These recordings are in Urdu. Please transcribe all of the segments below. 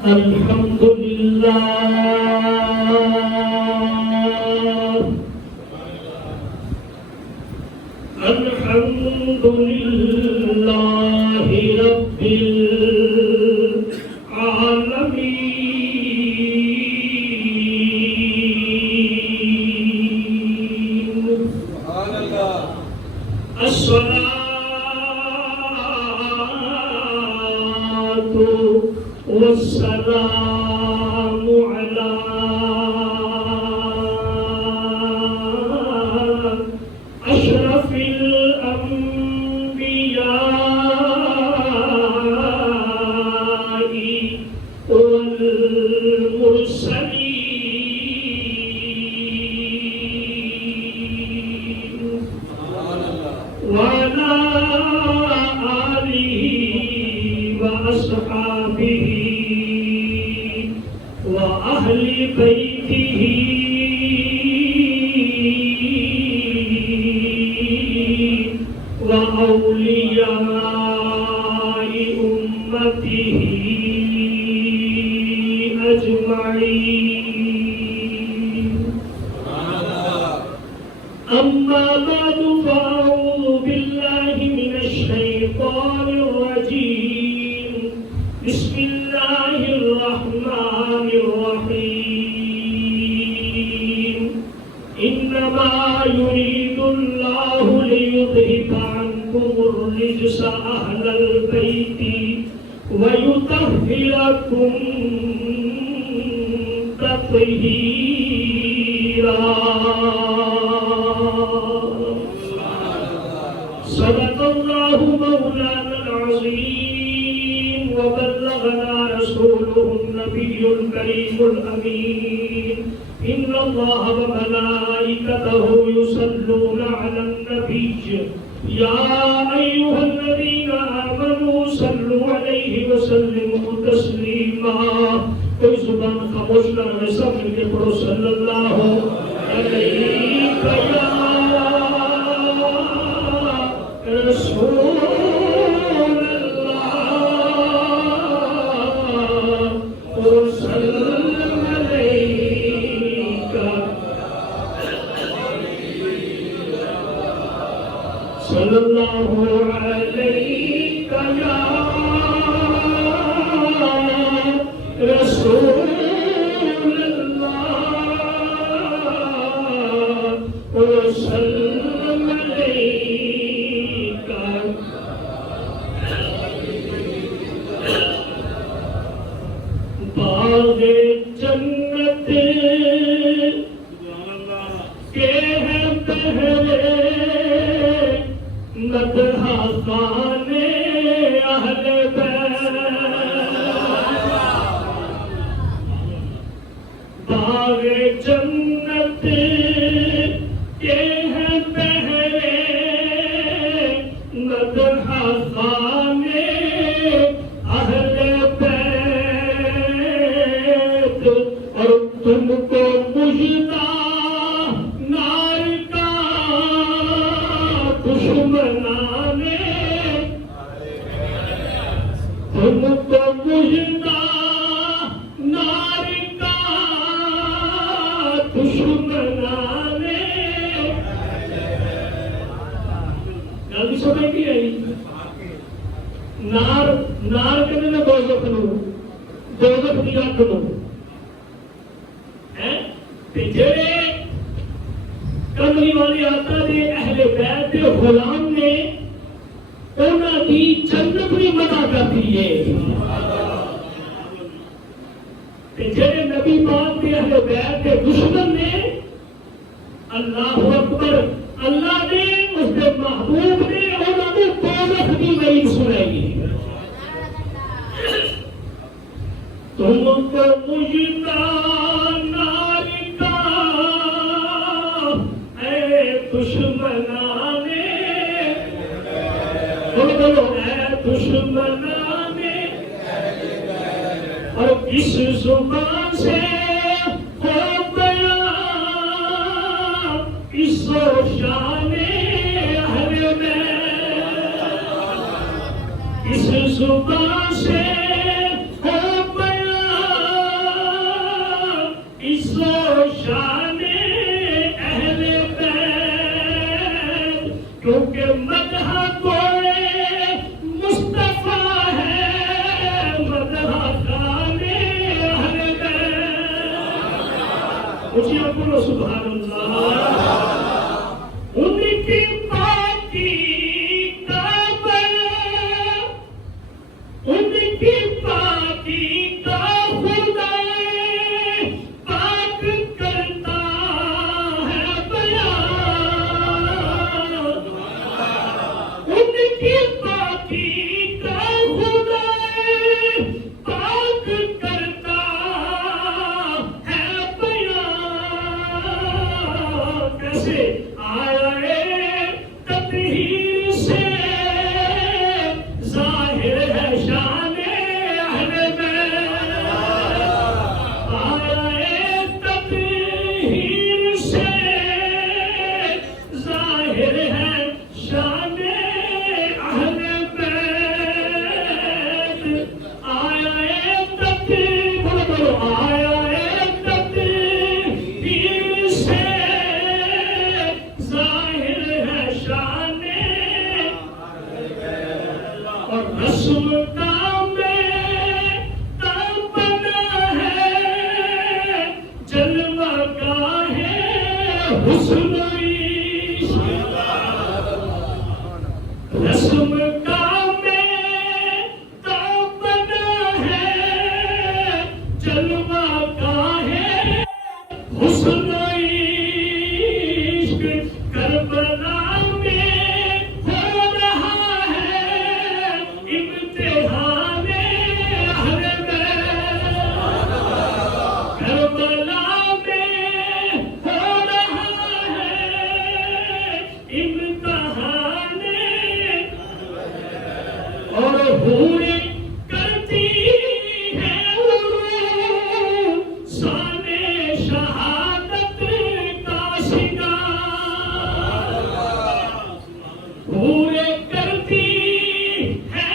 الحمد لله الحمد لله رب العالمين. سبحان الله. الصلاة والسلام على أشرف الأنبياء والمرسلين وعلى آله وأصحابه وأهل بيته وأولياء أمته أجمعين. أما بعد فأعوذ بالله من الشيطان الرجيم. بسم الله الرحمن الرحيم. إنما يريد الله ليذهب عنكم الرجس أهل البيت ويطهركم تطهيرا. صدق الله مولانا العظيم وبلغنا رسوله النبي الكريم الأمين. إن الله وملائكته يصلون على النبي يا أيها الذين آمنوا صلوا عليه وسلموا تسليما. کوئی زبان خاموش نہ رہے، سب مل کے پڑھو صلی اللہ علیہ رسول اللہ وسلم علیک صلی اللہ علیک یا رسول اللہ وسلم علیک. باغ جنت کے ہیں پہرے مدحہ خانے اہل بیت. باغ جنت کے ہیں پہرے مدحہ خانے اہل بیت. اور تم کو مجدہ نار کا دشمنانے، تم کو مجدہ نار کا دشمنانے. جلدی سمجھ نہیں آئی. نار کہنے میں دوزخ نو، دوزخ دی اگ نو تے جڑے کملی والی آقا دے اہل بیت دے غلام نے انہاں دی جنت بھی مدح کرتی ہے. تے جڑے نبی پاک دے اہل بیت دے دشمن نے، اللہ اکبر، اللہ نے اس دے محبوب نے انہاں کو دوزخ دی وعید سنائی. تم کو مجدہ نار کا اے دشمنانے، بولو اے دشمنانے. اور اس زبان سے ہو گیا اس شان اہل بیت. اس زبان سے ہو گیا کی پاکی کا خدا پاک کرتا ہے بیان، ان کی پاکی کا خدا پاک کرتا ہے بیان۔ کیسے آیا تطہیر سے ظاہر ہے شان اہل بیت، آیا تطہیر سے ظاہر ہے شان اہل بیت، آیا تطہیر بولو آیا تطہیر سے ظاہر ہے شان اور رسم کا میں بنا ہے جلوہ کا ہے حسن عشق، رسم کا میں بنا ہے جلوہ کا ہے حسن عشق، کربلا میں ہو رہا ہے امتحان اہل بیت، کربلا میں ہو رہا ہے امتحان، اور حوریں کرتی ہے شان شہادت کا شنگار، حوریں کرتی ہے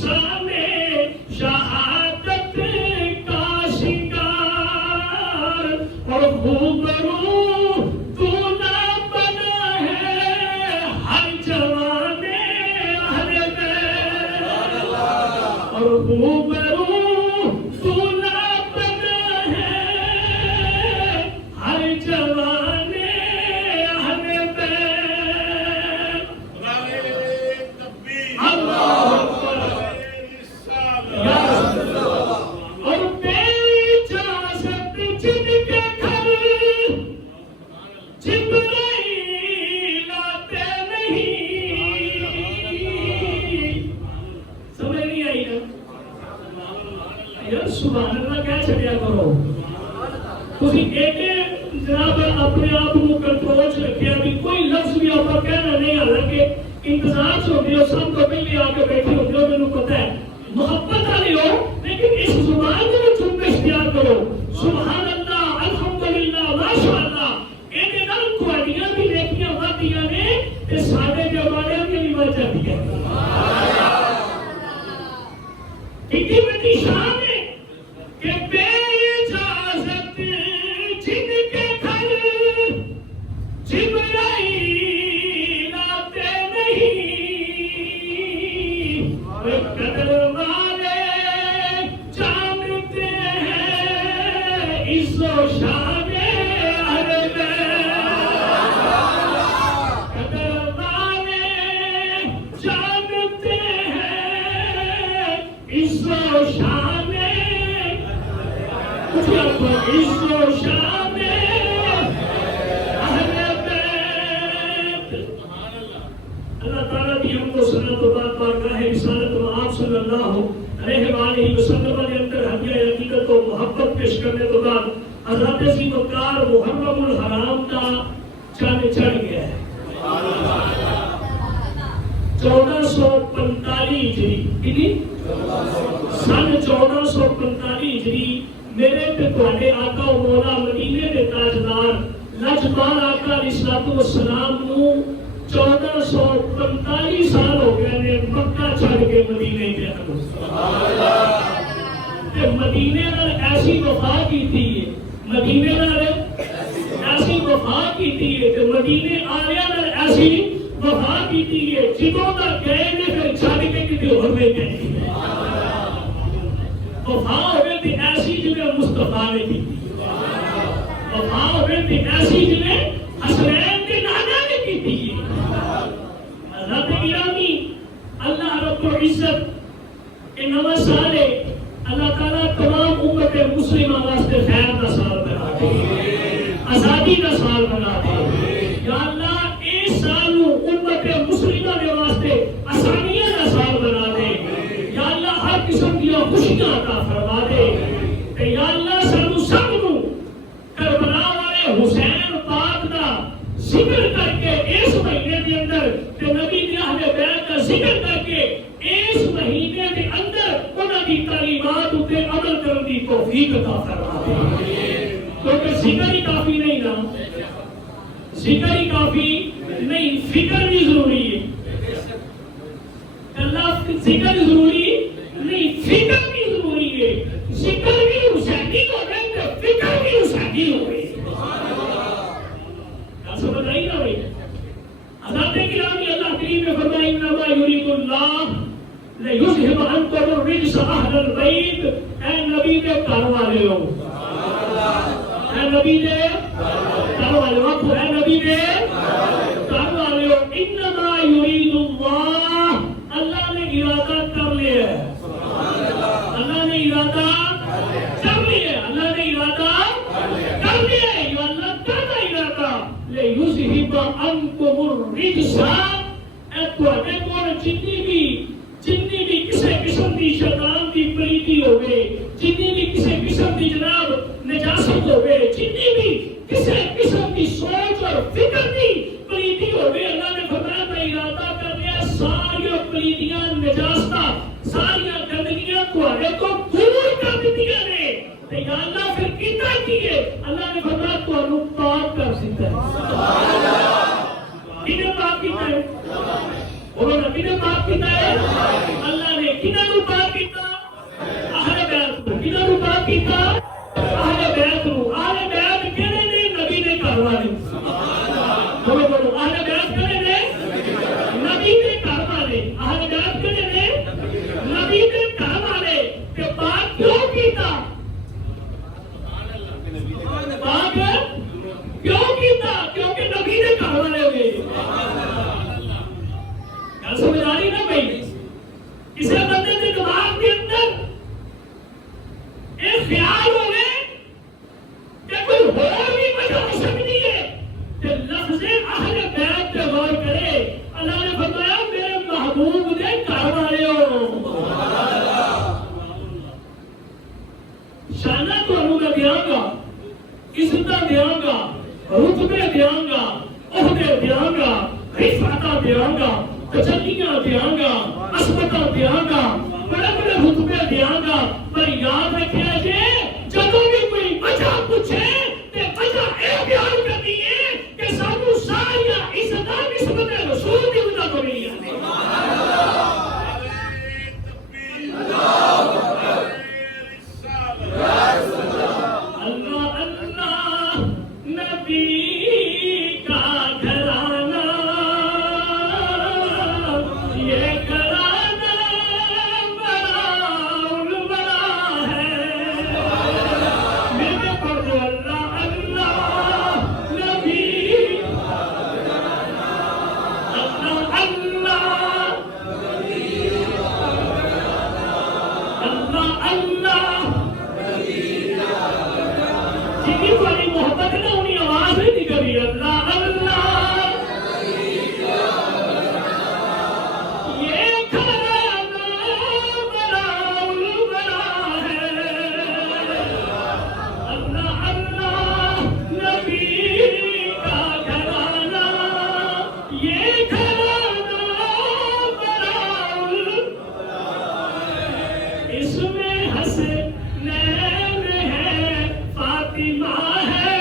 شان شہادت کا شنگار، اور خوبرو دولہا بنا ہے ہر جوان اہل بیت، اور خوبرو دولہا بنا ہے ہر جوان اہل بیت۔ اللہ اکبر یا رسول اللہ۔ اور بے اجازت جن کے گھر جبرائیل آتے نہیں، سمجھ نہیں آئی نا یار، سبحان اللہ کیا چھڑیا کرو تسی ایڈے جناب اپنے آپ کو کنٹرول چ رکھیا بھی کوئی لفظ بھی آپ کہنا نہیں، حالانکہ انتظار سے ہوتے ہو سب تو پہلے آ کے بیٹھے ہوتے ہو، میں نے پتا ہے محبت والی ہو، لیکن اس زبان میں جملے اختیار کرو، سبحان اللہ الحمدللہ ماشاءاللہ، ایڈے نال تھوڑیاں بھی نیکیاں ودیاں نے تے ساڈے جوانیاں بھی نہیں ود جاندیاں، اتنی بڑی شان ہے کہ بے اجازت جن کے گھر جبرائیل آتے نہیں، قدر والے جانتے ہیں عز و شان اہل بیت، قدر والے جانتے ہیں عز و شان، عز و شان اہل بیت۔ اللہ تعالیٰ کی ہم کو سنت و بات بارگاہ رسالت و آپ صلی اللہ علیہ وآلہ وسلم کے اندر ہدیہ حقیقت و محبت پیش کرنے کے بعد حضرت سی وقار محرم الحرام کا چاند چڑھ گیا ہے، 1445 ہجری، کتنی سن 1445 ہجری، میرے تے تواڈے آقا و مولا مدینے دے تاجدار لجپال آقا علیہ الصلوۃ والسلام نو 1445 سال ہو گئے نے مکہ چھڑ کے مدینے گئے، تے مدینے نال ایسی وفا کیتی ہے، مدینے نال ایسی وفا کیتی ہے تے مدینے آلیاں نال ایسی وفا کیتی ہے، جدوں تک گئے نے پھر چھڑ کے کتے ہور میں گئے، وفا ہوئے تھی ایسی جنہیں مصطفیٰ نے کی، وفا ہوئے تھی ایسی جنہیں حسنین کے نانا نے کی تھی۔ حضرت گرامی اللہ رب العزت کہ نواں سال ہے اللہ تعالیٰ تمام امت مسلمہ واسطے خیر کا سال بنا دے، آزادی کا سال بنا دے یا اللہ، اس سال نو امت مسلمہ کے واسطے آسانیاں کا سال بنا دے یا اللہ، ہر قسم کی خوشیاں عطا فرما دے تے یا اللہ سانو سب نو کربلا والے حسین پاک دا ذکر کر کے اس مہینے کے اندر تے نبی دے اہل بیت کا ذکر کر کے اس مہینے کے اندر انہاں دی تعلیمات تے عمل کرنے دی توفیق عطا فرما دے، کیونکہ ذکر ہی کافی نہیں نا، ذکر ہی کافی نہیں، فکر بھی ضروری ہے، اللہ ذکر ضروری نہیں، فکر بھی ضروری ہے، ذکر بھی حسینی ہو گئے تو فکر بھی حسینی ہو گئی، سمجھ آئی نا بھائی؟ حضرت کرام اللہ کریم نے فرمایا انما یرید اللہ لیذہب عنکم الرجس اہل البیت، اے نبی کے گھر والے ہو، اے نبی کے گھر والے ہو، اے نبی کے گھر والے ہو، انما یرید اللہ، اللہ نے ارادہ کر لیا ہے، اللہ نے ارادہ کر لیا ہے، اللہ نے ارادہ کر لیا ہے، یا اللہ کہتا ارادہ لیذہب عنکم الرجس، اے تواڈے کول جتنی بھی کسی قسم کی شیطان کی پلیتی ہوئے، جتنی بھی کسی قسم کی جناب نجاست ہوئے، جتنی بھی کسی قسم کی سوچ اور فکر کی پلیتی ہوئے، اللہ نے فرمایا میں ارادہ کر لیا ساری پلیتیاں نجاستاں ساری گندگیاں تواڈے تو دور کر دتیاں نے، تے یا اللہ پھر کیتا کی ہے، اللہ نے فرمایا تانوں پاک کر دیتا ہے، سبحان اللہ، کنے پاک کیتا ہے؟ انہوں نے کنے پاک کیتا ہے؟ اللہ نے کنہوں پاک کیتا؟ اہل بیت کو، کنہوں پاک کیتا؟ اہل بیت کو، اہل بیت کہنے نے نبی نے گھر والے، بولو بولو، اہل بیت کہنے نے نبی نے گھر والے، اہل بیت کہنے نے نبی نے گھر والے، کہ پاک کیوں کیتا؟ پاک کیوں کیتا؟ کیونکہ نبی نے گھر والے ہوئے، گل سمجھ آ رہی نا بھائی؟ کسی بندے کے دماغ کے اندر ایک خیال ہوئے کہ کوئی اور بھی وجہ ہو سکتی ہے کہ لفظ اہل بیت پہ غور کرے، اللہ نے فرمایا میرے محبوب دے گھر والے ہو، شانہ تانوں میں دیاں گا، عزتاں دیاں گا، رتبے دیاں گا، عہدے دیاں گا، رفعتاں دیاں گا، تجلیاں دیاں گا، عصمتاں دیاں گا، بڑے بڑے رتبے دیاں گا، پر یاد رکھیا جے جدوں بھی کوئی وجہ پوچھے تے وجہ اے بیان کرنی ہے کہ سانوں ساری عزتاں نسبت رسول دی وجہ تو نہیں آتی، اللہ اللہ نبی کا گھرانہ یہ گھرانہ بڑا ہے، میرے پڑھ اللہ اللہ نبی اللہ اللہ اللہ جنہی بڑی محبت نے انہیں آواز نہیں نکلی، اللہ اللہ یہ گھرانہ بڑا ہے، اللہ اللہ نبی کا گھرانہ یہ گھرانہ بڑا، اس میں حسنین ہے فاطمہ ہے،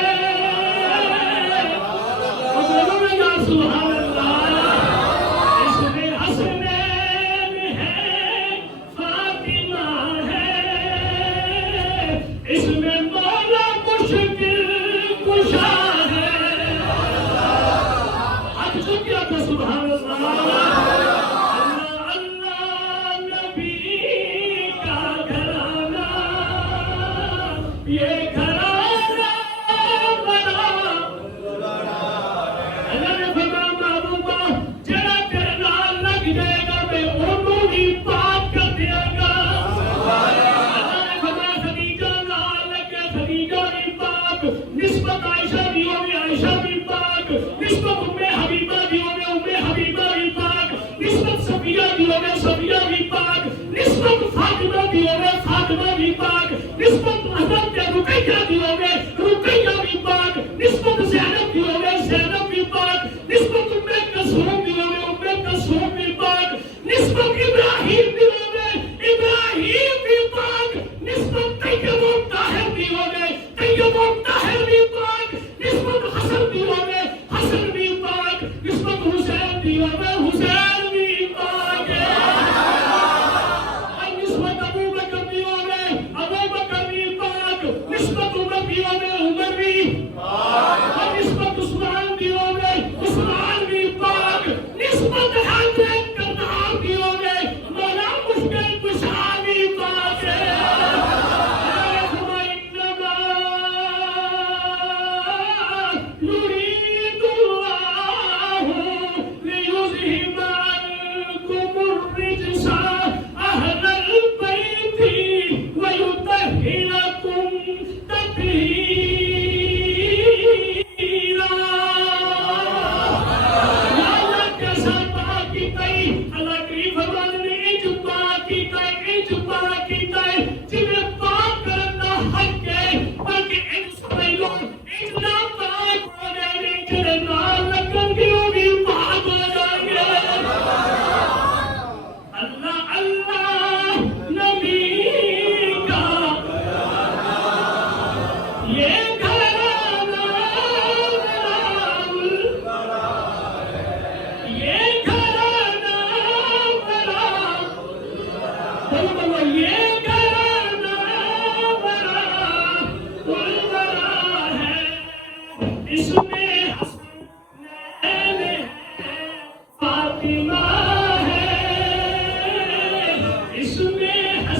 بولو نا یا سبحان اللہ، اس میں حسنین ہے فاطمہ ہے، اس میں مولا مشکل کشا ہے، ہاتھ چکیا تو سبحان اللہ، اللہ اللہ نبی کا گھرانہ یہ گھرانہ بڑا، اللہ نے فرمایا محبوبہ جڑا تیرے نال لگ جائے گا میں انہوں بھی پاک کر دیا گا،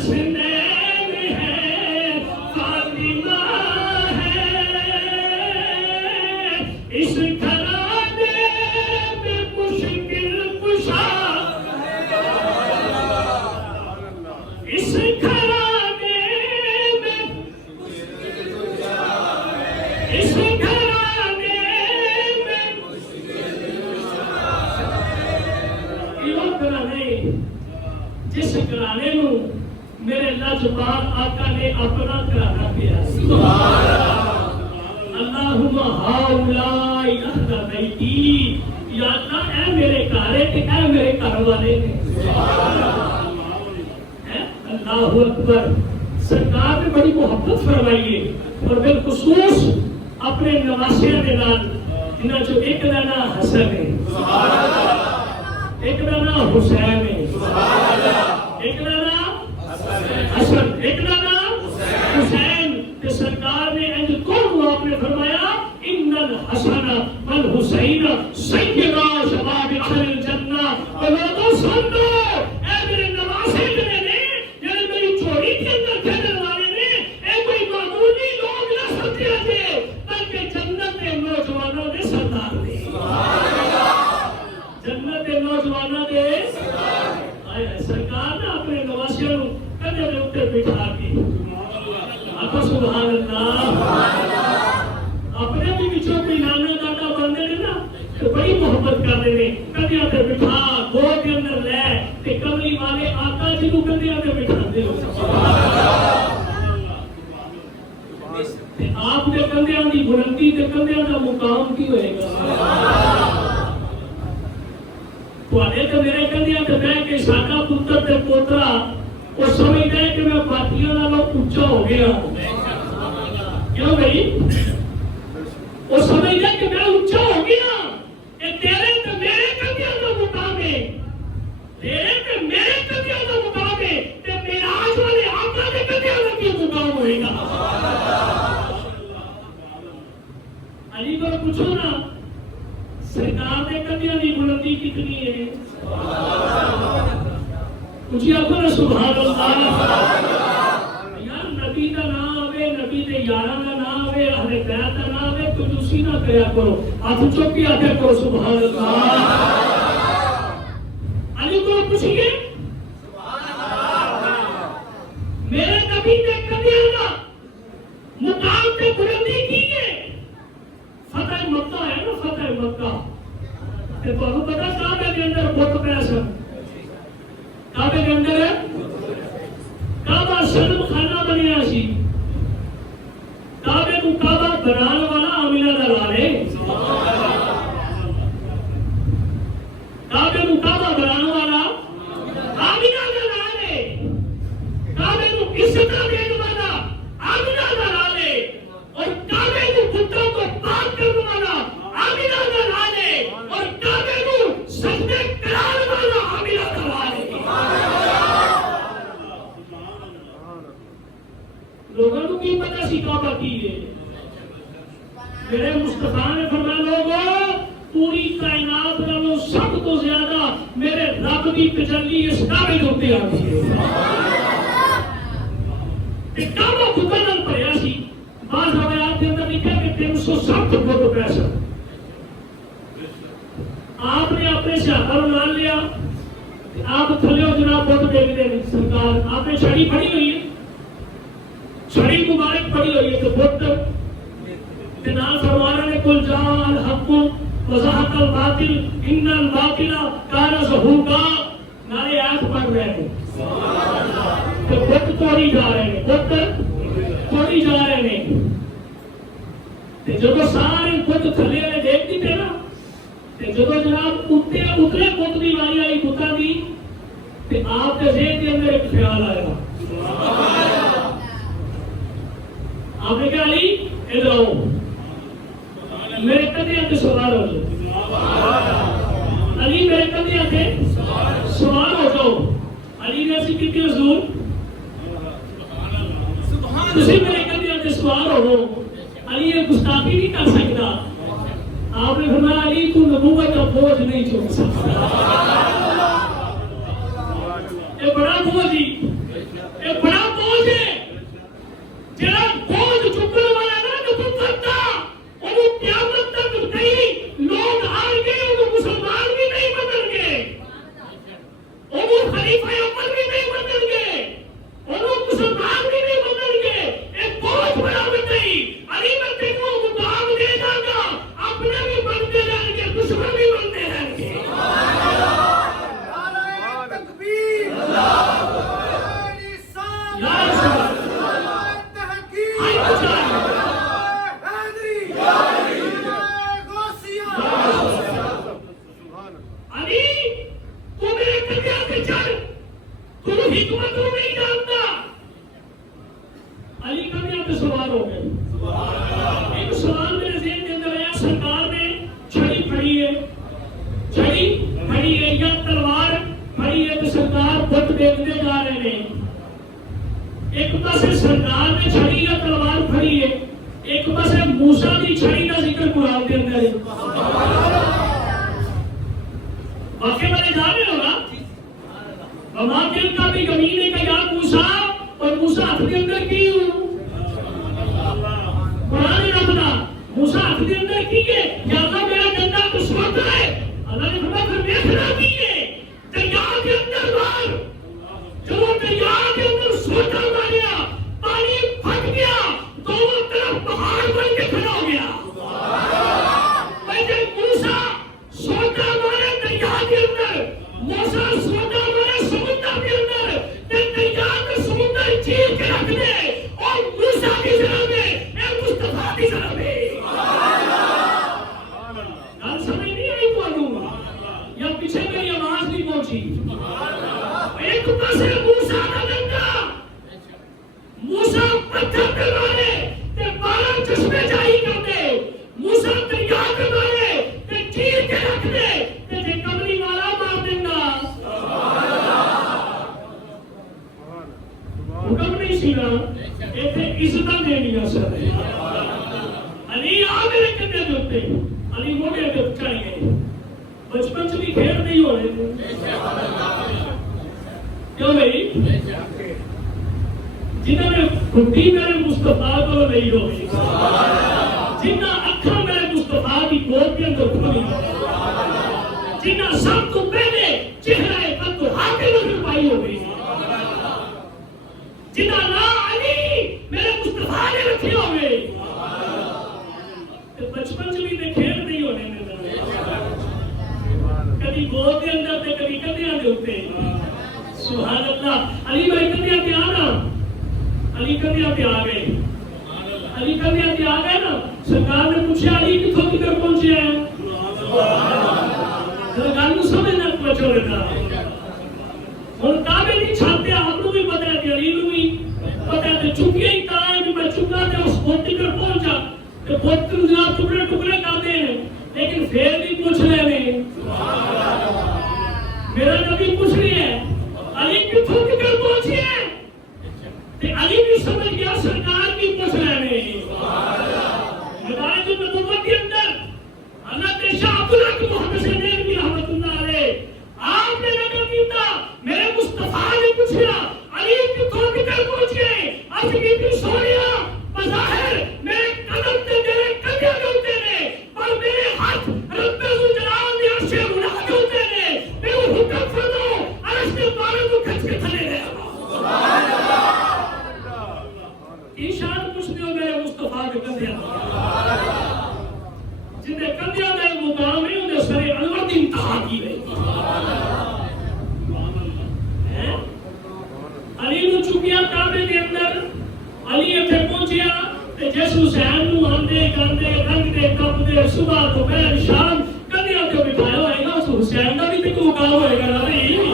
حسنین ہے فاطمہ ہے اس گھرانے میں مشکل کشا اس گھرانے میں اس گھرانے میں جس گھرانے نو میرے لاجواب آقا نے اپنا گھرانا کیا اللہم ہاؤلائی اہل بیتی یا اللہ اے میرے گھر تے اے میرے گھر والے نے اللہ اکبر سرکار نے بڑی محبت فرمائی ہے اور بالخصوص اپنے نواسیاں کے نال جنہاں چوں ایک دا نام حسن ہے ایک دا نام حسین ہے ایک دا نام حسن ایک دا نام حسین تے سرکار نے انج کون آپ نے فرمایا ان الحسن والحسین سیدا شباب اہل الجنہ اور لوگوں سن لو اے میرے نواسے جنے نے جڑے میری چوری کے اندر کھیلنے والے نے اے کوئی معمولی لوگ نہ سمجھے تھے بلکہ جنت کے نوجوانوں کے سردار نے جنت کے نوجوانوں کے سرکار نے اپنے نواسیوں کندھے دے اوپر بٹھا کے آقا سبحان اللہ اپنے بھی بچوں کوئی نانا دادا بندے نے نا تو بڑی محبت کرتے ہیں کندھے تے بٹھا گود کے اندر لے تے کملی والے آقا جی کو کندھے تے بٹھاندے ہو تے آپ دے کندھیاں دی بلندی تے کندھیاں دا مقام کی ہوئے گا تواڈے تے میرے کندھیاں تے بیٹھ کے ساڈا پتر تے پوترا وہ سمجھتا ہے کہ میں باقیوں نالوں اونچا ہو گیا کیوں بھائی وہ سمجھتا ہے کہ میں اونچا ہو گیا یہ تیرے تے میرے کندھیاں دا مقام ہے تیرے تے میرے کندھیاں دا مقام ہے تے معراج والے آقا دے کندھیاں دا کی مقام ہوئے گا علی کو پوچھو نا سرکار دے کندھیاں دی بلندی کتنی ہے کچھ آخو نا سبحان اللہ یار نبی دا نام آوے نبی دے یاراں دا نام آوے اہل بیت دا نام آوے کنجوسی نہ کریا کرو ہاتھ چوک کے آخیا کرو سبحان اللہ علی کو پوچھئے میرے نبی دے کندھیاں دا مقام تے بلندی کی ہے فتح مکہ ہے نا فتح مکہ تے تانوں پتہ کعبے دے اندر بت پیا سن کعبے کے اندر کعبہ صنم خانہ بنیا سی کعبے کو کعبہ بنان والا آمینہ دا لال ہے کعبے کو کعبہ بنان والا آمینہ دا لال ہے کعبے کو عزت دینے والا آمینہ دا لال ہے اور کعبے کو پتروں کو پاک کرنے والا آمینہ دا لال ہے اور کعبے کو سجدے کرانے والا آمینہ دا لال ہے لوگوں کو کی پتہ سی کعبہ کی ہے میرے مصطفیٰ نے فرمایا لوگوں پوری کائنات نالوں سب تو زیادہ میرے رب کی تجلی اس کعبے کے اوپر آتی ہے کعبہ خدا نال بھریا سی بعض روایات کے اندر لکھا کہ 360 فٹ پیسہ آپ نے اپنے صحابہ کو نال لیا آپ تھلیو جناب بت دیکھتے ہیں سرکار آپ نے چھڑی پڑی ہوئی ہے چھڑی مبارک پڑی ہوئی ہے تو بت نال فرمانا نے کل جاء الحق وزهق الباطل ان الباطل کان زهوقا نالے آیت پڑھ رہے ہیں تو بت توڑی جا رہے ہیں بت توڑی جا رہے ہیں جب سارے بت تھلے والے دیکھتی تھے نا جب جناب اترے بت دی واری آئی بتاں دی تے آپ کے ذہن کے اندر ایک خیال آیا آپ نے کہا علی ادھر آؤ میرے کندھے آتے سوار ہو جاؤ علی میرے کندھے آتے سوار ہو جاؤ علی نے ایسی کی حضور تسی میرے کندھے آتے سوار ہو جاؤ علی یہ گستاخی نہیں کر سکتا آپ نے فرمایا علی تو نبوت کا بوجھ نہیں چھوڑ سکتا یہ بڑا بوجھ ہی یہ بڑا بوجھ ہے جڑا بوجھ چکنے والا نا جو کرتا انہوں قیامت تک کئی لوگ آئیں گے انہوں مسلمان بھی نہیں بدل گے انہوں خلیفہ اول بھی نہیں بدل گے انہوں مسلمان بھی نہیں بدل گے ایک بوجھ بڑا بتائی علی میں تینوں مقام دے جا گا اپنے بھی بنتے رہیں گے دشمن بھی بنتے رہیں گے علی کا بھی آپ سوال ہو گئے ایک سوال میرے ذہن کے اندر آیا سرکار نے چھڑی پھڑی ہے یا تلوار پھڑی ہے تو سرکار بت دیکھتے جا رہے ہیں ایک پاس سرکار نے چھڑی یا تلوار پھڑی ہے ایک پاس موسیٰ کی چھڑی کا ذکر قرآن کے اندر ہے واقعی بارے جا رہے ہو نا وما دل کا بھی کمینے کا یا موسیٰ اور موسیٰ ہاتھ کے اندر کی ہوں قرآن رب دا موسیٰ ہاتھ کے اندر کی ہے یا اللہ میرا ڈنڈا تو سوتا ہے اللہ نے فرمایا پھر دیکھنا کی ہے دریا کے اندر مار جب وہ دریا کے اندر سوتا ماریا پانی پھٹ گیا دونوں طرف پہاڑ بن کے کھڑا ہو گیا جب موسیٰ سوتا مارے دریا کے اندر موسیٰ سوتا مارے سمندر کے اندر دریا میں سمندر چیر کے رکھ دے اور موسیٰ کی طرح میں اے مصطفیٰ کی طرح میں گل سمجھ نہیں آئی معلوم یا پیچھے میری آواز نہیں پہنچی ایک پاسے موسیٰ کا ڈنڈا موسیٰ پتھر پہ مارے تے 12 چشمے جاری کر دے موسیٰ دریا پہ مارے تے چیر کے رکھ دے تے جے کملی والا مار دینا حکم نہیں سنا ایتھے عزتاں دینیاں سر علی آ میرے کندھے دے اوتے علی موڑے تے چڑھ گئے بچپن چ بھی کھیڈ نہیں ہو رہے کیوں بھائی جنہوں نے خودی میرے مصطفیٰ کو نہیں ہوئی جنہ اکھاں میرے مصطفیٰ کی گود کے اندر کھلی جنہ سب تو پہلے چہرہ قد ہاتھ میں پائی ہو گئی جنہ لا علی میرے مصطفیٰ نے رکھے ہوئے بچپن سے بھی کھیل نہیں ہونے میں کبھی گود کے اندر تے کبھی کندھیاں دے اوتے سبحان اللہ علی بھائی کندھیاں تے آنا علی کندھیاں تے آ گئے علی کندھیاں تے آ گئے نا سرکار نے پوچھا علی کتھوں تک پہنچیا ہے گل نوں سمجھنا پوچھو رہتا ہن کعبے دی چھت تے آپ نوں بھی پتہ ہے علی نوں بھی پتہ ہے چکیا ہی تا ہے میں چکا تے اس بت تک پہنچا تے بت نوں جناب ٹکڑے ٹکڑے کردے ہیں لیکن پھر بھی پوچھ رہے ہیں میرا نبی پوچھ رہی ہے علی کتھوں تک پہنچے ہیں تے علی بھی سمجھ گیا سرکار کی پوچھ رہے ہیں ہدایت النبوت کے اندر حضرت شاہ عبدالحق محمد سیدی کی رحمت اللہ علیہ آپ نے نقل کیتا میرے مصطفیٰ نے پوچھا علی کتھوں تک پہنچے عرض کی سونیا بظاہر میرے قدم تے میرے کندھے تے ہوتے نے پر میرے ہاتھ رب ذوالجلال دی عرش ملا کے ہوتے نے میں وہ حکم فرماؤ عرش کے بارے کو کھچ کے تھلے لے سبحان اللہ ایشان پوچھتے ہو میرے مصطفیٰ کے کندھے جنہیں کندھیاں دے مقام ہے انہیں سرے انور دی انتہا کی گئی علی نو چکیا کعبے کے اندر علی اتنے پہنچیا تے جس حسین نو آندے کردے رنگ دے کپ دے صبح دوپہر شام کندھیاں تے بٹھایا ہوئے گا اس حسین دا بھی تے کوئی مقام ہوئے گا نہیں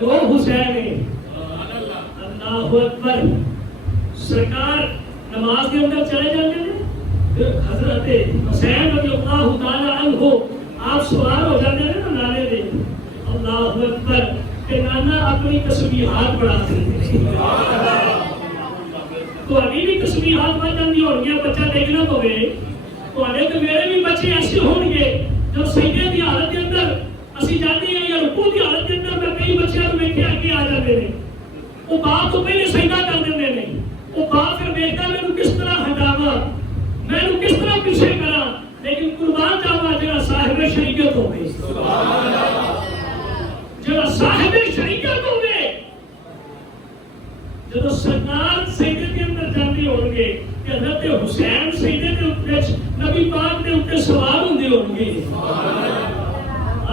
وہ حسین ہے اللہ اکبر سرکار نماز کے اندر چلے جاتے ہیں حضرت حسین رضی اللہ تعالی عنہ آپ سوار ہو جاتے ہیں نا نانے دے اللہ اکبر کہ نانا اپنی تسبیحات پڑھاتے ہیں تو ابھی بھی تسبیحات پڑھ جاتی ہو گیا بچہ دیکھنا پوے تو ابھی تو میرے بھی بچے ایسے ہوں گے جو سجدے کی حالت کے اندر اسی جاتے ہیں یا رکوع کی حالت کے اندر کر کے آ جاتے ہیں. وہ باپ تو پہلے سجدہ کر دیتے ہیں. وہ باپ پھر دیکھتا میں کس طرح ہٹاوا, میں کس طرح پیچھے کرا, لیکن قربان جاوا جڑا صاحب شریعت ہو گئی, جڑا صاحب شریعت ہو گئے. جب سرکار سجدے کے اندر جاتے ہوں گے کہ حضرت حسین سجدے کے اوپر نبی پاک کے اوپر سوار ہوندے ہوں گے.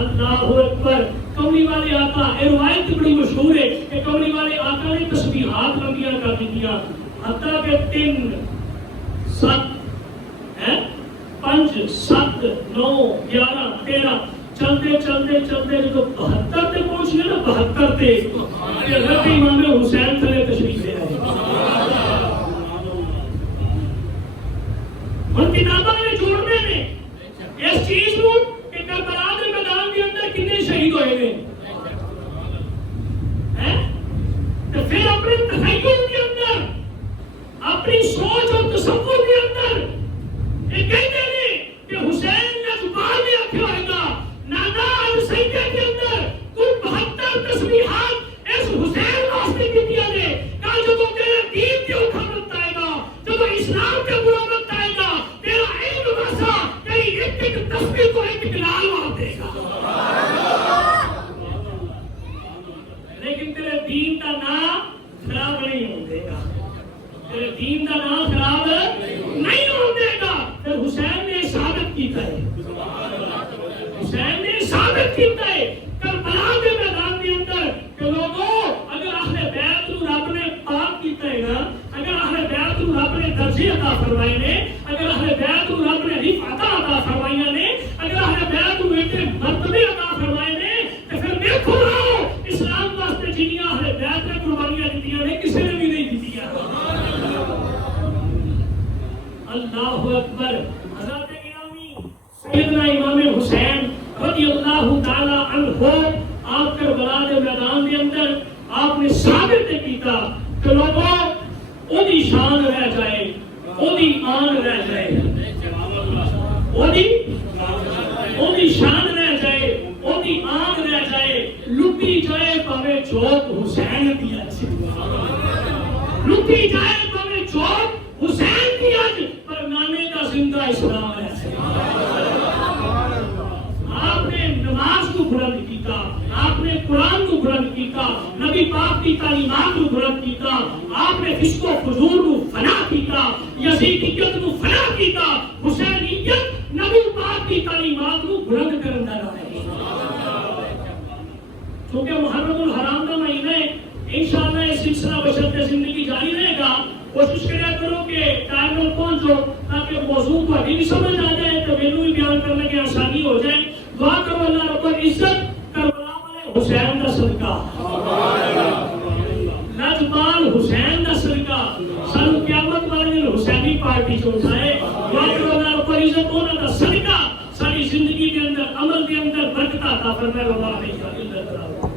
اللہ اکبر. کملی والے آقا, یہ روایت بڑی مشہور ہے کہ کملی والے آقا نے تسبیحات لمبیاں کر دیا, حتیٰ کہ 3 7 5 7 9 11 13 چلتے چلتے چلتے جو 72 تے پہنچ گئے نا, 72 تے حضرت امام حسین تھلے تشریف لے آئے. ہن کتاباں نے جوڑنے نے اس چیز کو کہ کربلا کے میدان کے اندر کتنے شہید ہوئے ہیں, تو پھر اپنے تخیل کے اندر, اپنی سوچ اور تصور کے اندر یہ کہتے ہیں کہ حسین نے زبان میں آکھا ہوئے گا نانا آج سجدے کے اندر کل 72 تسبیحات اس حسین واسطے کی دیا نے. کہا جب تیرے دین کے اوپر وقت آئے گا, جب اسلام کے برا وقت آئے گا, تیرا علم واسا تیری ایک تسبیح کو اقلال مار دے گا, لیکن تیرے دین کا نام خراب نہیں ہو دے گا, تیرے دین کا نام خراب نہیں ہو دے گا. پھر حسین نے ثابت کیتا ہے, حسین نے ثابت کیتا ہے کربلا کے میدان کے اندر کہ لوگوں اگر اہل بیت کو رب نے پاک کیتا ہے نا, اگر اہل بیت کو رب نے درجے عطا فرمائے نے, اگر اہل بیت کو رب نے رفعت عطا فرمائیاں نے, اگر اہل بیت کو ایک مرتبے عطا فرمائے نے, تو پھر دیکھو رہو اسلام واسطے جنیاں اہل بیت نے قربانیاں دیتیاں نے کسی نے بھی نہیں دیتیاں. اللہ اکبر. حضرت گرامی سیدنا امام حسین رضی اللہ تعالی عنہ آپ کربلا کے میدان کے اندر آپ نے ثابت کیتا کہ لوگوں اودی شان رہ جائے, اودی آن رہ جائے, اودی شان رہ جائے, اودی آن رہ جائے, لٹی جائے پاوے چوک حسین دی اج, لٹی جائے پاوے چوک حسین دی اج, پر نانے کا زندہ اسلام ہے. آپ نے نماز کو بلند کیتا, آپ نے قرآن کو بلند کیتا, نبی پاک کی تعلیمات کو بلند کیتا, آپ نے فسق و فجور کو فنا کیتا, یزیدیت کو فنا کیتا, حسینیت نبی پاک کی تعلیمات کو بلند کرنا رہے. چونکہ محرم الحرام کا مہینہ ہے, انشاءاللہ یہ سلسلہ بشرط زندگی جاری رہے گا. کوشش کرو کہ ٹائم پر پہنچو تاکہ موضوع کو ابھی بھی سمجھ آ جائے, تو میرے بھی بیان کرنے کی آسانی ہو جائے. دعا کرو اللہ رب العزت کربلا والے حسین کا صدقہ, لاجپال حسین کا صدقہ سانو قیامت والے دن حسینی پارٹی چ اٹھائے. دعا کرو اللہ رب العزت انہاں دا صدقہ ساری زندگی کے اندر, عمل کے اندر برکت عطا فرمائے. اللہ علیہ وسلم.